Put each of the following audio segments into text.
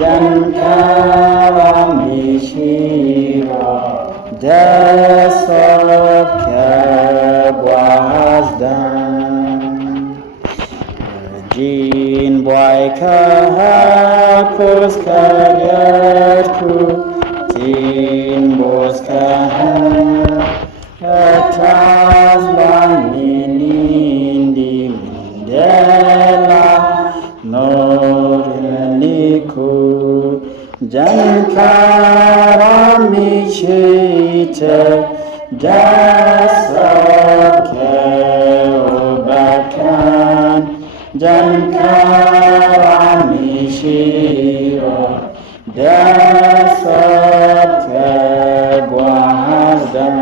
Jankaramishiro Desokebwazdan Jin boy kahapus karyatku Jin bos katas banginindi mindela Noreniku Jankaramishite Desokeobakan Jankaramishiro Desokebwazdan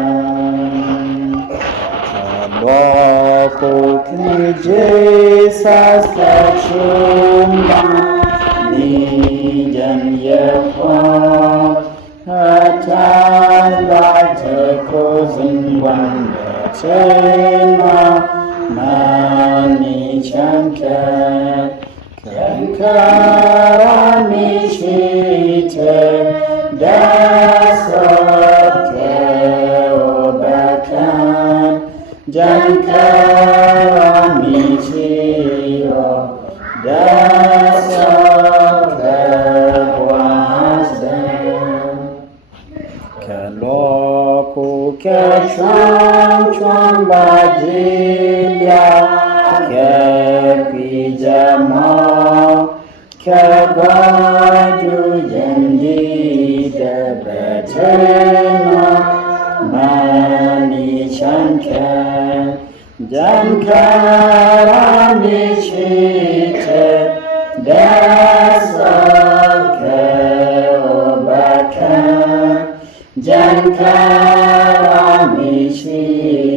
Kaboko Jesus kachumban Nijan yekwa Hatas bata kozin wanda chema Mani chanka Kankaramishite Desokeobakan Jankaramishiro Desokebwazdan Keloku kecuan bajilya Kepijama Kebaju janji debetena Mani chankan Jankaramishite Desokeobakan Jankaramishite